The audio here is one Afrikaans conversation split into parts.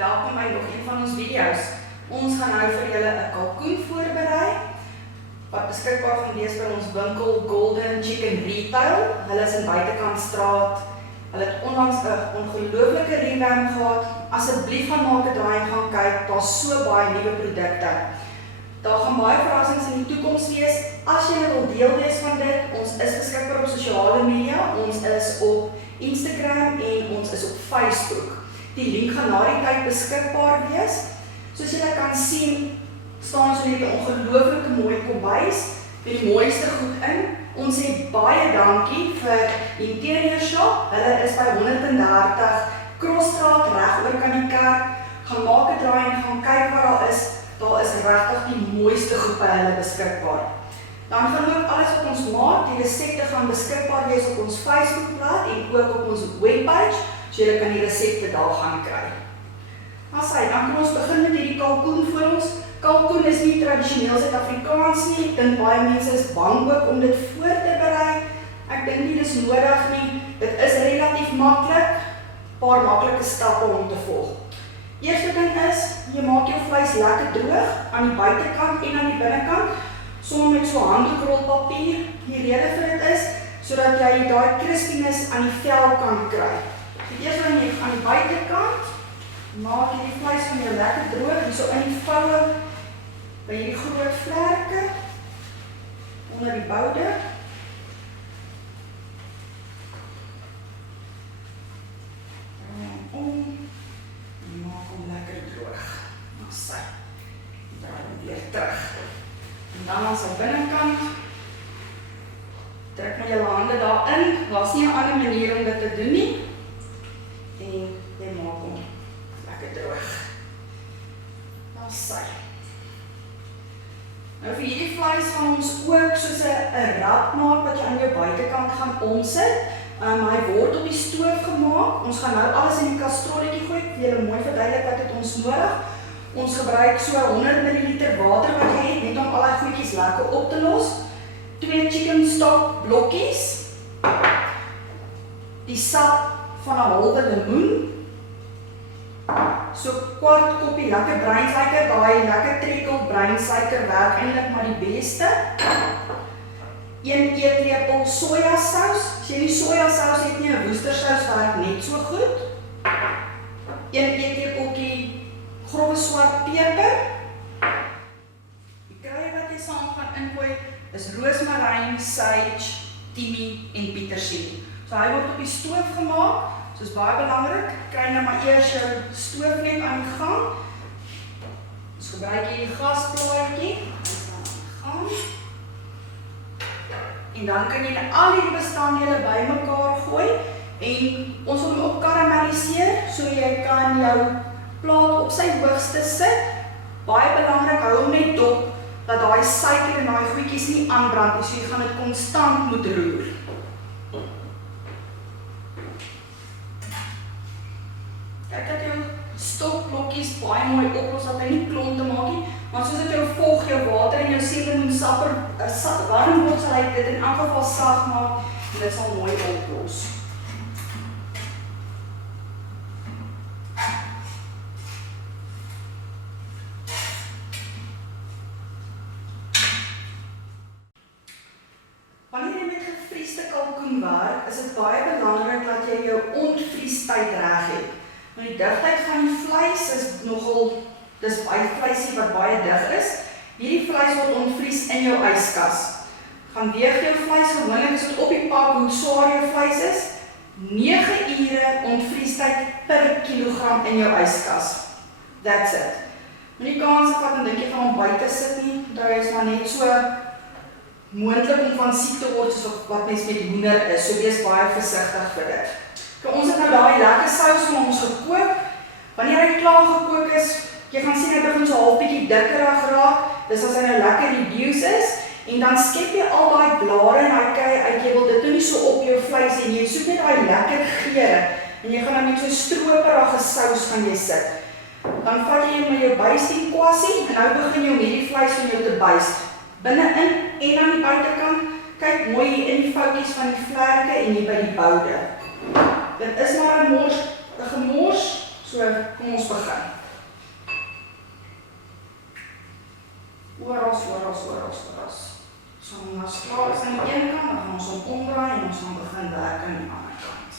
Welkom by nog een van ons video's. Ons gaan nou vir julle 'n kalkoen voorberei wat beskikbaar gaan wees by ons winkel Golden Chicken Retail. Hulle is in Buitekantstraat. Hulle het onlangs 'n ongelooflike revamp gehad. Asseblief gaan maak 'n draai en gaan kyk. Daar's so baie nuwe produkte. Daar gaan baie verrassings in die toekoms wees. As jy wil deel wees van dit, ons is beskikbaar op sosiale media. Ons is op Instagram en ons is op Facebook. Die link gaan na die tyd beskikbaar wees. Soos julle kan sien, staan ons in 'n ongelooflike mooi kombuis met die mooiste goed in. Ons sê baie dankie vir Interior Shop. Hulle is by 130 Crossstraat reg oor kan die kerk. Gaan maak 'n draai en gaan kyk wat daar is. Daar is regtig die mooiste goed by hulle beskikbaar. Dan gaan ook alles wat ons maak, die resepte gaan beskikbaar wees op ons Facebookblad en ook op ons webpage, so julle kan die resepte daar gaan kry. Dan kan ons begin met hierdie kalkoen vir ons. Kalkoen is nie tradisioneel Suid-Afrikaans nie. Ek dink baie mense is bang ook om dit voor te berei. Ek dink nie dis nodig nie. Dit is relatief maklik, paar maklike stappe om te volg. Eerste ding is, jy maak jou vleis lekker droog aan die buitekant en aan die binnekant, sommer met so handdoekrolpapier. Die rede vir dit is, sodat jy daai crispiness aan die vel kan kry. Die eerste ding jy aan die buitekant, maak jy die vleis van jou lekker droog, hier so in die voue, by hierdie groot vlerke, onder die boude. En maak hom lekker droog. Nou sy, draai hom weer terug. En dan aan sy binnenkant, trek met jou hande daarin, daar's nie 'n ander manier om dit te doen nie. En jy maak hom lekker droog. Nou sy. Nou vir hierdie vleis gaan ons ook soos 'n wrap maak wat jy aan jou buitekant gaan omsit. Hy word op die stoof gemaak. Ons gaan nou alles in die kastrolletjie gooi. Ek wil julle mooi verduidelik wat het ons nodig. Ons gebruik so 100 ml water wat jy het, net om al die goedjies lekker op te los. 2 chicken stock blokkies. Die sap van 'n halwe lemoen. So kwart koppie lekker breinsuiker, daai lekker trekkel breinsuiker werk eintlik maar die beste. 1 eetlepel sojasous. As jy nie sojasous het nie, 'n woestersous werk net so goed. 1 eetlepeltjie grove swart peper. Die kruie wat jy saam gaan ingooi is roosmaryn, sage, timie en petersilie. So hy word op die stoof gemaak. So is baie belangrik. Kry nou maar eers jou stoof net aan die gang. Dus gebruik jy die gasplaatjie. En dan kan jy al die bestanddele bymekaar gooi en ons wil hom ook karamelliseer, so jy kan jou plaat op sy hoogste sit. Baie belangrik, hou hom net dop, dat daai suiker en daai goedjies nie aanbrand nie, so jy gaan dit konstant moet roer. Kyk dat jou stokblokkies baie mooi oplos, dat hy nie klonte maak nie, maar soos dit jou volg, jou water en jou seelemoensapper warm word, sal hy dit in elk geval sag maak en dit sal mooi oplos. Wanneer jy met gevriesde kalkoen werk, is dit baie belangrik dat jy jou ontvriestyd reg het. Nou die digtheid van die vleis is nogal, dis baie vleisie wat baie dig is. Hierdie vleis word ontvries in jou yskas. Gaan weeg jou vleis, gewoonlik is dit op die pak hoe swaar jou vleis is. 9 ure ontvriestyd per kilogram in jou yskas. That's it. Moenie kans vat en dink jy gaan hom buite sit nie, daar is maar net so moontlik om van siek te word soos wat mens met hoender is, so wees baie versigtig vir dit. Ons het nou daai lekker sous van ons gekook. Wanneer hy klaar gekook is, jy gaan sien hy begin so half bietjie dikkerig raak. Dis as hy nou lekker reduce is en dan skep jy al daai blare en daai kei uit. Jy wil dit nou nie so op jou vleis en jy soek net daai lekker geur en jy gaan dan met so stroperige sous gaan jy sit. Dan vat jy met jou buistie kwassie en nou begin jy om hierdie vleis van jou te buis. Binne-in en aan die buitekant. Kyk mooi hier in die foutjies van die vlerke en hier by die boude. Dit is maar 'n gemors, so kom ons begin. begin. Oral. So ons klaar is aan die ene kant, dan gaan ons hom omdraai en ons gaan begin werk aan die ander kant.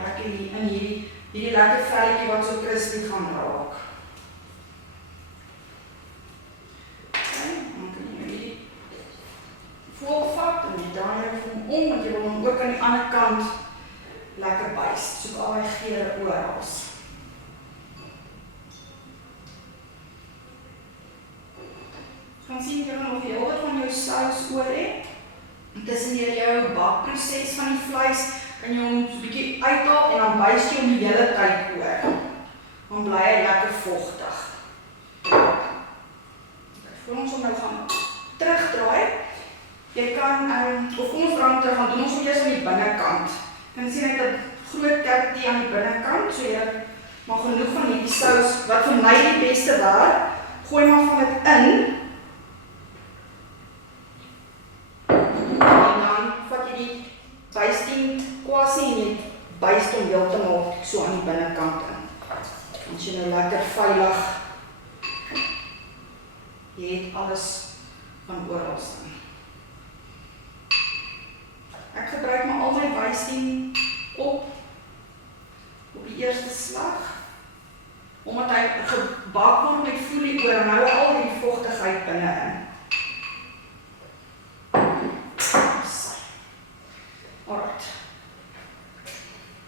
Lekker hier in hierdie lekker velletjie wat so crispy gaan raak. Okay, dan kan jy hierdie volvat en jy draai jou hom om, want jy wil hom ook aan die ander kant lekker bys. Soek al die geure orals. Gaan sien jy nog die hele van jou saus oor het. Tussen jou bakproses van die vleis kan jy hom so 'n bietjie uithaal en dan bys jy hom die hele tyd oor. Dan bly hy lekker vochtig. Voor ons hom nou gaan terugdraai. Jy kan, of kom ons draai hom terug, gaan doen ons hom eers aan die binnekant. Jy kan sien ek het 'n groot kerkie aan die binnekant, so jy mag genoeg van hierdie saus, wat vir my die beste werk, gooi maar van dit in. Bysteen kwassie en jy byst hom heeltemal so aan die binnekant in. As jy nou lekker veilig, jy het alles van oral staan. Ek gebruik maar al my bysteen op die eerste slag, omdat hy gebak word met folie oor en hou al die vochtigheid binne-in. Alright.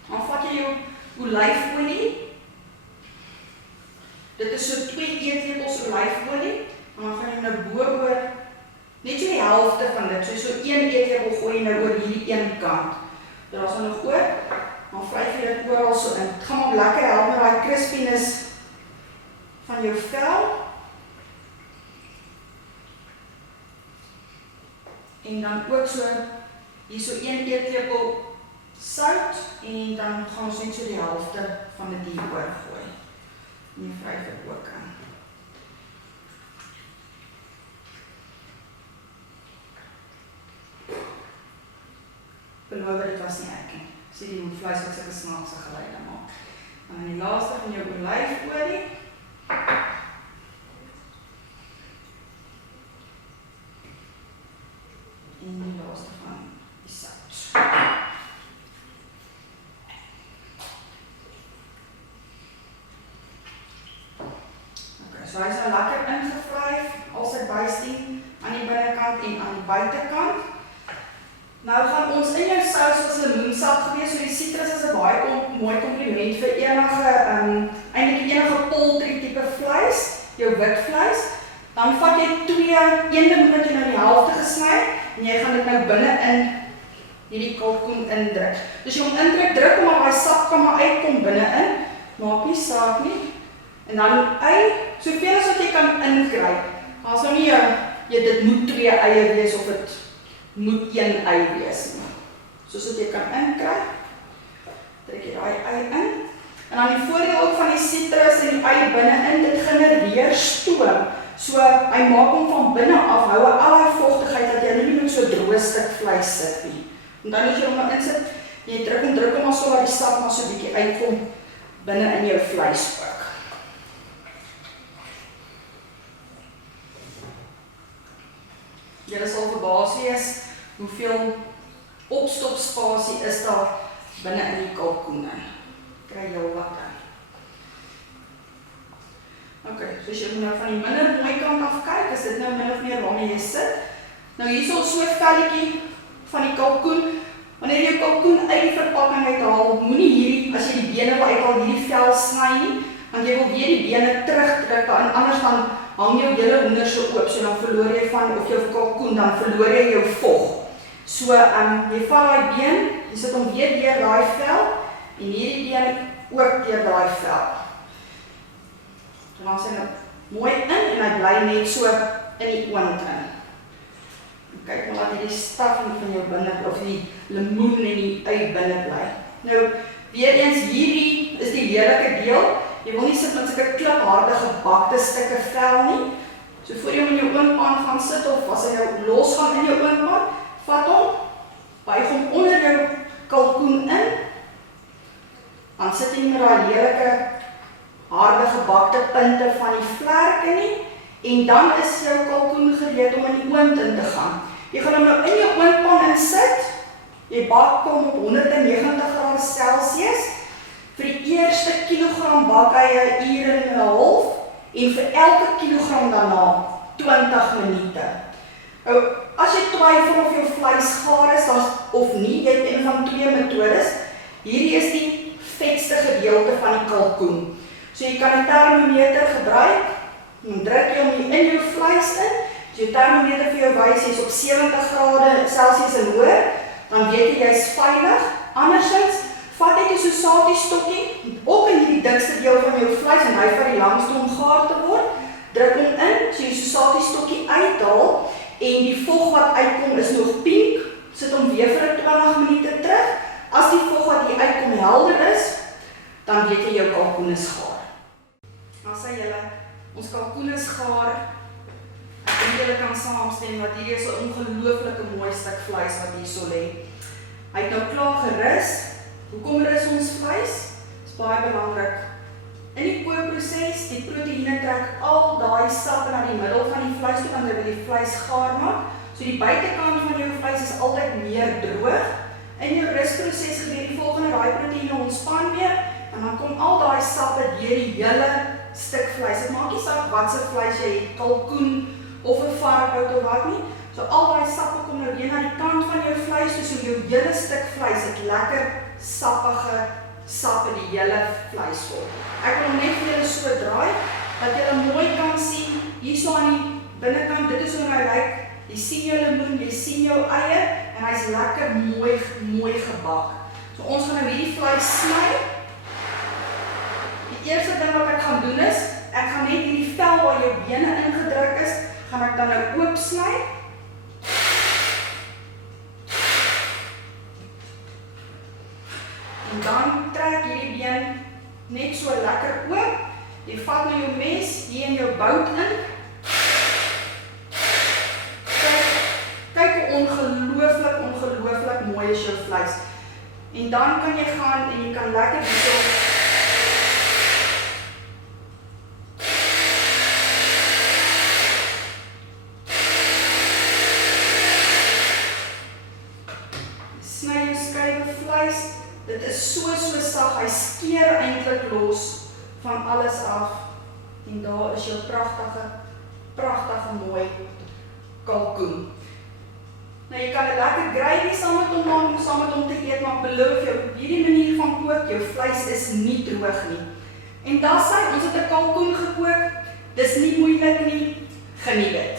Dan vat jy jou olyfolie. Dit is so 2 eetlepels olyfolie. En dan gaan jy nou bo-oor, net so die helfte van dit, so 1 eetlepel gooi jy nou oor hierdie een kant. Daar is nog oor, dan vryf jy dit oral so in. Het gaan maar lekker help met die crispiness van jou vel. En dan ook so hier so 1 eetlepel sout en dan gaan ons net so die helfte van dit hier oorgooi. En jy vryf dit ook in. Beloof dit was nie ek nie. Sê die vleis wat sulke snaakse geluide maak. En die laaste van jou olyfolie. En die laaste van die sout. Okay, so hy is nou lekker ingevryf, al sy bysteen aan die binnekant en aan die buitekant. Nou gaan ons in jou saus was lemoensap gewees, so die citrus is 'n baie mooi kompliment vir eintlik enige poultry tipe vleis, jou wit vleis. Dan vat jy 1 lemoen wat jy nou die helfte gesny en jy gaan dit nou binne in hierdie kalkoen indruk. Dus jy hom indruk, druk hom maar, die sap kan maar uitkom binne in, maak nie saak nie. En dan soveel as wat jy kan ingryp. As nou nie dit moet 2 eie wees of dit moet 1 ei wees nie. Soos wat jy kan inkry, trek jy daai ei in. En dan die voordeel ook van die citrus en die ei binne in, dit genereer stoom. So hy maak hom van binne af, hou al die vochtigheid dat jy nie met so droë stuk vleis sit nie. En dan as jy hom nou insit, jy druk hom maar so dat die sap maar so 'n bietjie uitkom binne in jou vleis ook. Julle sal verbaas wees hoeveel opstopspasie is daar binne in die kalkoen in. Kry heel wat in. Ok, so as jy nou van die minder mooi kant af kyk, is dit nou min of meer waarmee jy sit. Nou hier is al so 'n velletjie van die kalkoen. Wanneer jy kalkoen uit die verpakking uithaal, moenie hierdie, as jy die bene wil uithaal, hierdie vel sny nie, want jy wil weer die bene terugdruk, en anders dan hang jou hele hoender so oop, so dan verloor jy of jou kalkoen, dan verloor jy jou vog. So, jy vat daai been, jy sit hom weer deur daai vel, en hierdie been ook deur daai vel. En dan sê hy mooi in, en hy bly net so in die oond in. Kyk maar dat die stuffing van jou binne, of die lemoen en die ei binne bly. Nou, weer eens, hierdie is die lelike deel. Jy wil nie sit met sulke klipharde gebakte stukke vel nie. So voor jy hom in jou oondpan gaan sit, of as hy nou los gaan in jou oondpan, vat hom, buig hom onder jou kalkoen in, dan sit jy nie met daai lelike harde gebakte punte van die vlerke nie, en dan is jou kalkoen gereed om in die oond in te gaan. Jy gaan hom nou in jou oondpan insit, jy bak hom op 190°C, vir die eerste kilogram bak hy 1 uur en 'n half, en vir elke kilogram daarna 20 minute. Nou, as jy twyfel of jou vleis gaar is of nie, jy het een van 2 metodes. Hierdie is die vetste gedeelte van die kalkoen. So jy kan 'n termometer gebruik, en druk jy hom in jou vleis in, as jou termometer vir jou wys, jy is op 70°C en hoër, dan weet jy is veilig. Andersins, vat net 'n sosatie stokkie, ook in die dikste deel van jou vleis, en hy vat die langste om gaar te word, druk hom in, so jy sosatie stokkie uithaal, en die vog wat uitkom is nog pink, sit hom weer vir 20 minute terug. As die vog wat hier uitkom helder is, dan weet jy jou kalkoen is gaar. Dan sê julle, ons kalkoen is gaar. Ek dink julle kan saamstem dat hierdie is 'n ongelooflike mooi stuk vleis wat hierso lê. Hy het nou klaar gerus. Hoekom rus ons vleis? Dis baie belangrik. In die kookproses, die proteïene trek al daai sappe na die middel van die vleis toe, want hulle wil die vleis gaar maak. So die buitekant van jou vleis is altyd meer droog. In jou rusproses gebeur die volgende, daai proteïene ontspan weer, en dan kom al daai sappe deur die hele stuk vleis. Dit maak nie saak wat se vleis jy het, kalkoen of 'n varkbout of wat nie. So al daai sappe kom nou weer na die kant van jou vleis, so jou hele stuk vleis het lekker sappige sap in die hele vleis vol. Ek wil hom net vir julle so draai, dat julle mooi kan sien, hierso aan die binnekant, dit is hoe hy lyk. Jy sien jou lemoen, jy sien jou eie, en hy's lekker mooi gebak. So ons gaan nou hierdie vleis sny. Die eerste ding wat ek gaan doen is, ek gaan net hierdie vel waar jou bene ingedruk is, gaan ek dan nou oop sny. En dan trek hierdie been net so lekker oop. Jy vat nou jou mes hier in jou bout in. Kyk hoe ongelooflik mooi is jou vleis. En dan kan jy gaan en jy kan lekker hierso sny jou skywe vleis. Dit is so sag, hy skeer eintlik los van alles af. En daar is jou pragtige mooi kalkoen. Nou jy kan 'n lekker gravy saam met hom maak, om saam met hom te eet, maar ek beloof jou, op hierdie manier van kook, jou vleis is nie droog nie. En daar sê, ons het 'n kalkoen gekook, dis nie moeilik nie, geniet dit.